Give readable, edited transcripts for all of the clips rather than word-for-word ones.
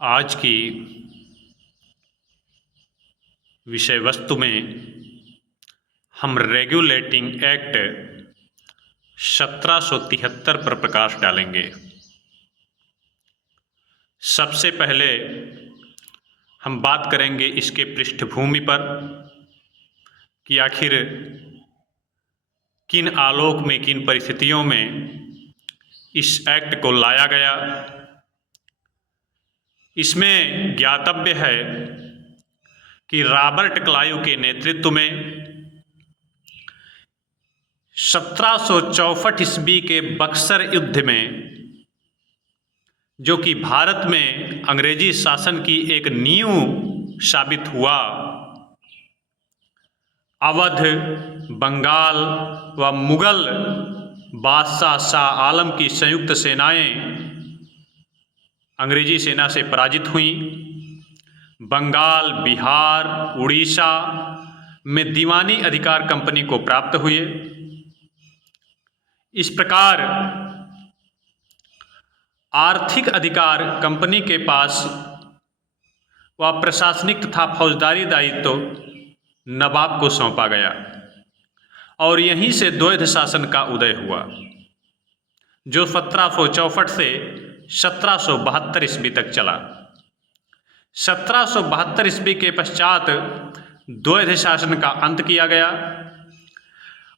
आज की विषय वस्तु में हम रेगुलेटिंग एक्ट 1773 पर प्रकाश डालेंगे। सबसे पहले हम बात करेंगे इसके पृष्ठभूमि पर कि आखिर किन आलोक में, किन परिस्थितियों में इस एक्ट को लाया गया। इसमें ज्ञातव्य है कि रॉबर्ट क्लाइव के नेतृत्व में 1764 ईस्वी के बक्सर युद्ध में, जो कि भारत में अंग्रेजी शासन की एक नींव साबित हुआ, अवध, बंगाल व मुगल बादशाह शाह आलम की संयुक्त सेनाएं अंग्रेजी सेना से पराजित हुईं। बंगाल, बिहार, उड़ीसा में दीवानी अधिकार कंपनी को प्राप्त हुए। इस प्रकार आर्थिक अधिकार कंपनी के पास व प्रशासनिक तथा फौजदारी दायित्व नवाब को सौंपा गया और यहीं से द्वैध शासन का उदय हुआ, जो 1764 से 1772 ईस्वी तक चला। 1772 ईस्वी के पश्चात द्वैध शासन का अंत किया गया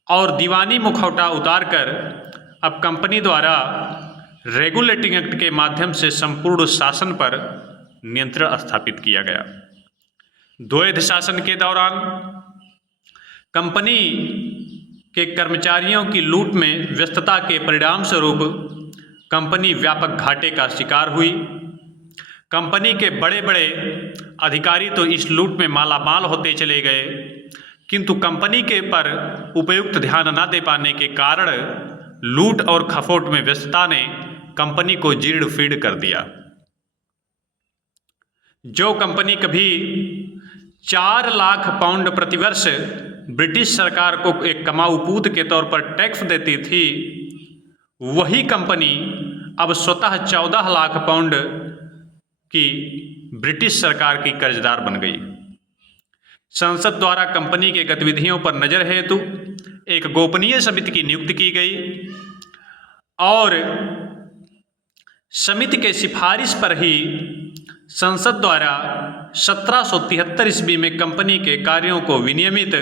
और दीवानी मुखौटा उतारकर अब कंपनी द्वारा रेगुलेटिंग एक्ट के माध्यम से संपूर्ण शासन पर नियंत्रण स्थापित किया गया। द्वैध शासन के दौरान कंपनी के कर्मचारियों की लूट में व्यस्तता के परिणाम स्वरूप कंपनी व्यापक घाटे का शिकार हुई। कंपनी के बड़े बड़े अधिकारी तो इस लूट में मालामाल होते चले गए, किंतु कंपनी के पर उपयुक्त ध्यान न दे पाने के कारण लूट और खफोट में व्यस्तता ने कंपनी को जीर्ण फीर्ण कर दिया। जो कंपनी कभी 4 लाख पाउंड प्रतिवर्ष ब्रिटिश सरकार को एक कमाऊ पूत के तौर पर टैक्स देती थी, वही कंपनी अब स्वतः 14 लाख पाउंड की ब्रिटिश सरकार की कर्जदार बन गई। संसद द्वारा कंपनी के गतिविधियों पर नजर हेतु एक गोपनीय समिति की नियुक्ति की गई और समिति के सिफारिश पर ही संसद द्वारा 1773 ईस्वी में कंपनी के कार्यों को विनियमित,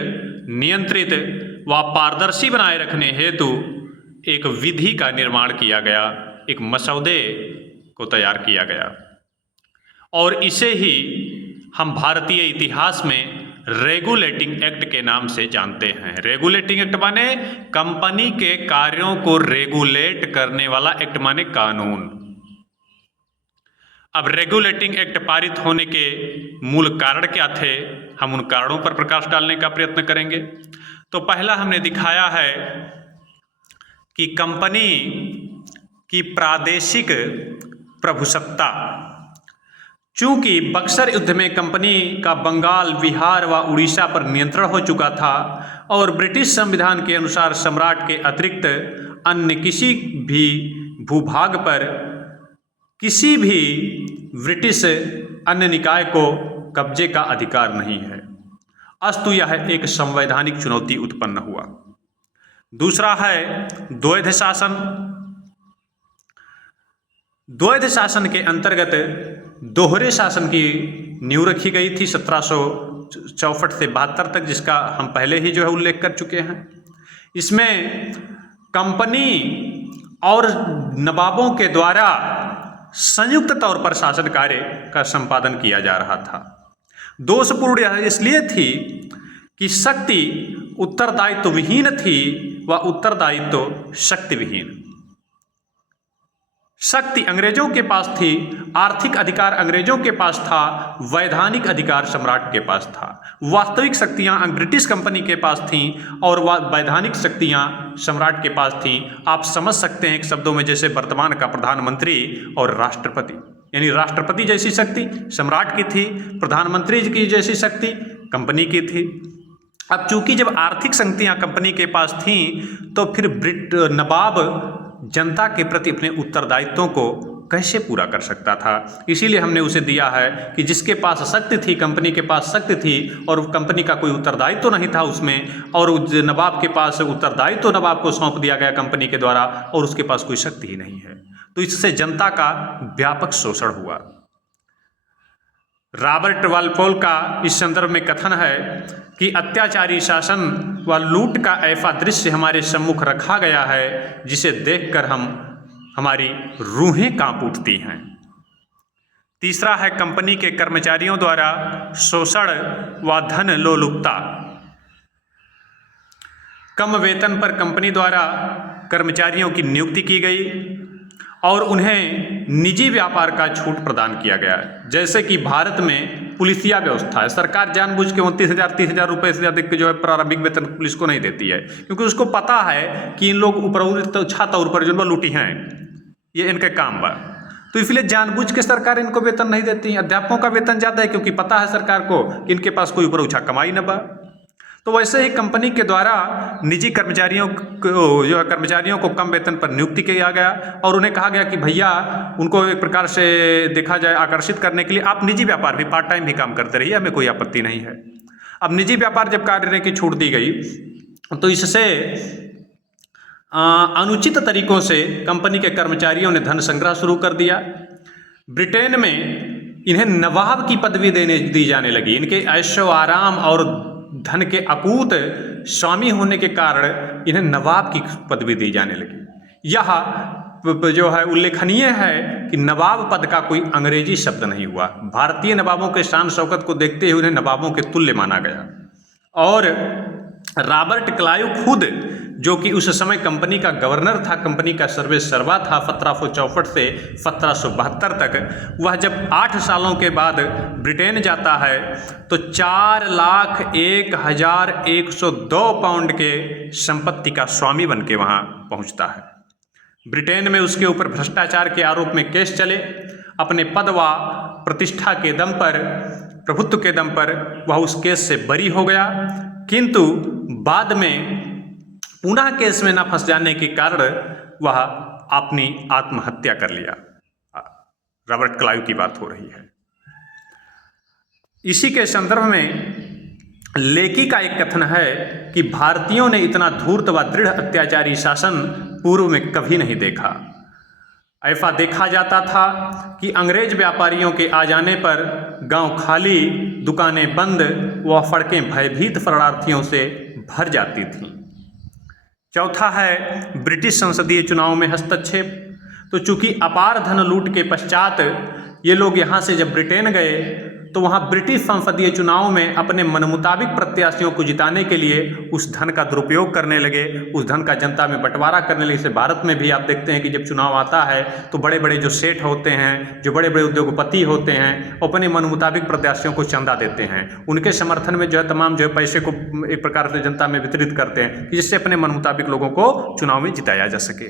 नियंत्रित व पारदर्शी बनाए रखने हेतु एक विधि का निर्माण किया गया, एक मसौदे को तैयार किया गया और इसे ही हम भारतीय इतिहास में रेगुलेटिंग एक्ट के नाम से जानते हैं। रेगुलेटिंग एक्ट माने कंपनी के कार्यों को रेगुलेट करने वाला एक्ट माने कानून। अब रेगुलेटिंग एक्ट पारित होने के मूल कारण क्या थे, हम उन कारणों पर प्रकाश डालने का प्रयत्न करेंगे। तो पहला हमने दिखाया है कि कंपनी की प्रादेशिक प्रभुसत्ता। चूंकि बक्सर युद्ध में कंपनी का बंगाल, बिहार व उड़ीसा पर नियंत्रण हो चुका था और ब्रिटिश संविधान के अनुसार सम्राट के अतिरिक्त अन्य किसी भी भूभाग पर किसी भी ब्रिटिश अन्य निकाय को कब्जे का अधिकार नहीं है, अस्तु यह एक संवैधानिक चुनौती उत्पन्न हुआ। दूसरा है द्वैध शासन। द्वैध शासन के अंतर्गत दोहरे शासन की नींव रखी गई थी 1764 से 72 तक, जिसका हम पहले ही जो है उल्लेख कर चुके हैं। इसमें कंपनी और नवाबों के द्वारा संयुक्त तौर पर शासन कार्य का संपादन किया जा रहा था। दोषपूर्ण यह इसलिए थी कि शक्ति उत्तरदायित्व विहीन थी व उत्तरदायित्व शक्ति विहीन। शक्ति अंग्रेजों के पास थी, आर्थिक अधिकार अंग्रेजों के पास था, वैधानिक अधिकार सम्राट के पास था। वास्तविक शक्तियां ब्रिटिश कंपनी के पास थीं और वैधानिक शक्तियां सम्राट के पास थीं। आप समझ सकते हैं एक शब्दों में, जैसे वर्तमान का प्रधानमंत्री और राष्ट्रपति, यानी राष्ट्रपति जैसी शक्ति सम्राट की थी, प्रधानमंत्री की जैसी शक्ति कंपनी की थी। अब चूंकि जब आर्थिक शक्तियां कंपनी के पास थीं, तो फिर नवाब जनता के प्रति अपने उत्तरदायित्वों को कैसे पूरा कर सकता था। इसीलिए हमने उसे दिया है कि जिसके पास शक्ति थी, कंपनी के पास शक्ति थी और कंपनी का कोई उत्तरदायित्व तो नहीं था उसमें, और नवाब के पास उत्तरदायित्व तो नवाब को सौंप दिया गया कंपनी के द्वारा, और उसके पास कोई शक्ति ही नहीं है। तो इससे जनता का व्यापक शोषण हुआ। रॉबर्ट वालपोल का इस संदर्भ में कथन है कि अत्याचारी शासन व लूट का ऐसा दृश्य हमारे सम्मुख रखा गया है जिसे देखकर हमारी रूहें कांप उठती हैं। तीसरा है कंपनी के कर्मचारियों द्वारा शोषण व धन लोलुपता। कम वेतन पर कंपनी द्वारा कर्मचारियों की नियुक्ति की गई और उन्हें निजी व्यापार का छूट प्रदान किया गया। जैसे कि भारत में पुलिसिया व्यवस्था है, सरकार जानबूझ के 29,000-30,000 रुपये से अधिक जो है प्रारंभिक वेतन पुलिस को नहीं देती है, क्योंकि उसको पता है कि इन लोग उपरोक्त तौर पर जो लूटी हैं, ये इनके काम बा। तो इसलिए जानबूझ के सरकार इनको वेतन नहीं देती है। अध्यापकों का वेतन ज़्यादा है क्योंकि पता है सरकार को कि इनके पास कोई उपरोक्षा कमाई न बा। तो वैसे ही कंपनी के द्वारा निजी कर्मचारियों को कम वेतन पर नियुक्ति किया गया और उन्हें कहा गया कि भैया, उनको एक प्रकार से देखा जाए आकर्षित करने के लिए आप निजी व्यापार भी पार्ट टाइम भी काम करते रहिए, हमें कोई आपत्ति नहीं है। अब निजी व्यापार जब करने की छूट दी गई तो इससे अनुचित तरीकों से कंपनी के कर्मचारियों ने धन संग्रह शुरू कर दिया। ब्रिटेन में इन्हें नवाब की पदवी दी जाने लगी। इनके ऐशो आराम और धन के अकूत स्वामी होने के कारण इन्हें नवाब की पदवी दी जाने लगी। यह जो है उल्लेखनीय है कि नवाब पद का कोई अंग्रेजी शब्द नहीं हुआ। भारतीय नवाबों के शान शौकत को देखते हुए उन्हें नवाबों के तुल्य माना गया। और रॉबर्ट क्लाइव खुद, जो कि उस समय कंपनी का गवर्नर था, कंपनी का सर्वेसर्वा था 1764 से 1772 तक, वह जब 8 सालों के बाद ब्रिटेन जाता है तो 4,01,102 पाउंड के संपत्ति का स्वामी बन के वहाँ पहुँचता है। ब्रिटेन में उसके ऊपर भ्रष्टाचार के आरोप में केस चले। अपने पद व प्रतिष्ठा के दम पर, प्रभुत्व के दम पर वह उस केस से बरी हो गया, किंतु बाद में पुनः केस में न फंस जाने के कारण वह अपनी आत्महत्या कर लिया। रॉबर्ट क्लाइव की बात हो रही है। इसी के संदर्भ में लेकी का एक कथन है कि भारतीयों ने इतना धूर्त व दृढ़ अत्याचारी शासन पूर्व में कभी नहीं देखा। ऐसा देखा जाता था कि अंग्रेज व्यापारियों के आ जाने पर गांव खाली, दुकानें बंद व सड़कें भयभीत शरणार्थियों से भर जाती थीं। चौथा है ब्रिटिश संसदीय चुनाव में हस्तक्षेप। तो चूंकि अपार धन लूट के पश्चात ये लोग यहाँ से जब ब्रिटेन गए तो वहाँ ब्रिटिश संसदीय चुनाव में अपने मनमुताबिक प्रत्याशियों को जिताने के लिए उस धन का दुरुपयोग करने लगे, उस धन का जनता में बंटवारा करने लगे। जैसे भारत में भी आप देखते हैं कि जब चुनाव आता है तो बड़े बड़े जो सेठ होते हैं, जो बड़े बड़े उद्योगपति होते हैं, अपने मनमुताबिक प्रत्याशियों को चंदा देते हैं। उनके समर्थन में जो है तमाम जो है पैसे को एक प्रकार से जनता में वितरित करते हैं कि जिससे अपने मनमुताबिक लोगों को चुनाव में जिताया जा सके।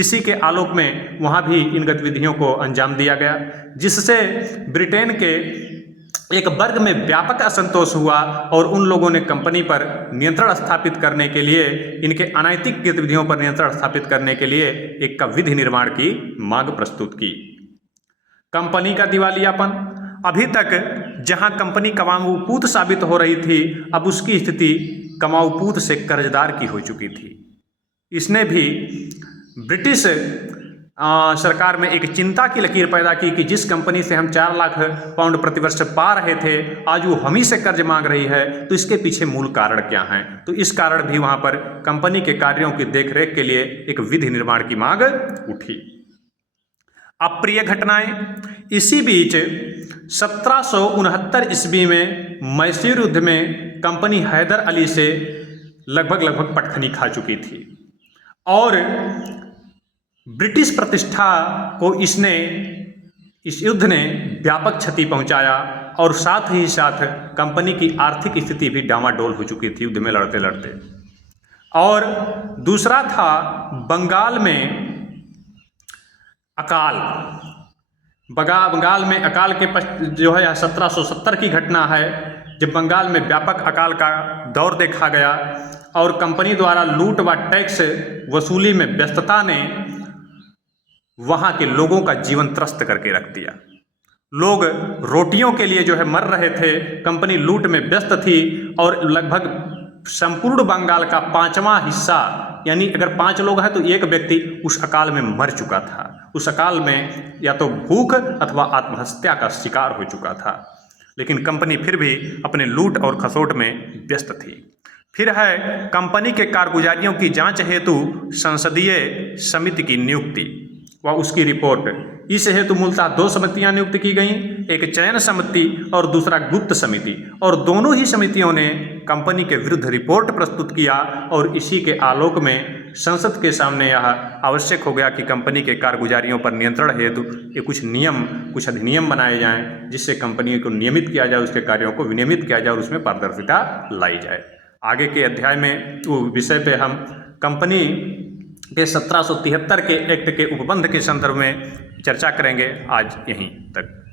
इसी के आलोक में वहाँ भी इन गतिविधियों को अंजाम दिया गया, जिससे ब्रिटेन के एक वर्ग में व्यापक असंतोष हुआ और उन लोगों ने कंपनी पर नियंत्रण स्थापित करने के लिए, इनके अनैतिक गतिविधियों पर नियंत्रण स्थापित करने के लिए एक विधि निर्माण की मांग प्रस्तुत की। कंपनी का दिवालियापन। अभी तक जहां कंपनी कमाऊपूत साबित हो रही थी, अब उसकी स्थिति कमाऊपूत से कर्जदार की हो चुकी थी। इसने भी ब्रिटिश सरकार में एक चिंता की लकीर पैदा की कि जिस कंपनी से हम 4 लाख पाउंड प्रतिवर्ष पा रहे थे, आज वो हम ही से कर्ज मांग रही है, तो इसके पीछे मूल कारण क्या हैं। तो इस कारण भी वहाँ पर कंपनी के कार्यों की देखरेख के लिए एक विधि निर्माण की मांग उठी। अप्रिय घटनाएं। इसी बीच 1769 ईस्वी में मैसूर युद्ध में कंपनी हैदर अली से लगभग पटखनी खा चुकी थी और ब्रिटिश प्रतिष्ठा को इस युद्ध ने व्यापक क्षति पहुंचाया और साथ ही साथ कंपनी की आर्थिक स्थिति भी डामाडोल हो चुकी थी युद्ध में लड़ते लड़ते। और दूसरा था बंगाल में अकाल। बंगाल में अकाल के जो है 1770 की घटना है, जब बंगाल में व्यापक अकाल का दौर देखा गया और कंपनी द्वारा लूट व टैक्स वसूली में व्यस्तता ने वहाँ के लोगों का जीवन त्रस्त करके रख दिया। लोग रोटियों के लिए जो है मर रहे थे, कंपनी लूट में व्यस्त थी और लगभग संपूर्ण बंगाल का 5वां हिस्सा, यानी अगर 5 लोग हैं तो एक व्यक्ति उस अकाल में मर चुका था। उस अकाल में या तो भूख अथवा आत्महत्या का शिकार हो चुका था। लेकिन कंपनी फिर भी अपने लूट और खसोट में व्यस्त थी। फिर है कंपनी के कारगुजारियों की जांच हेतु संसदीय समिति की नियुक्ति व उसकी रिपोर्ट। इस हेतु मूलतः 2 समितियां नियुक्त की गईं, एक चयन समिति और दूसरा गुप्त समिति, और दोनों ही समितियों ने कंपनी के विरुद्ध रिपोर्ट प्रस्तुत किया। और इसी के आलोक में संसद के सामने यह आवश्यक हो गया कि कंपनी के कारगुजारियों पर नियंत्रण हेतु ये कुछ अधिनियम बनाए जाएं, जिससे कंपनी को नियमित किया जाए, उसके कार्यों को विनियमित किया जाए और उसमें पारदर्शिता लाई जाए। आगे के अध्याय में विषय पे हम कंपनी के 1773 के एक्ट के उपबंध के संदर्भ में चर्चा करेंगे। आज यहीं तक।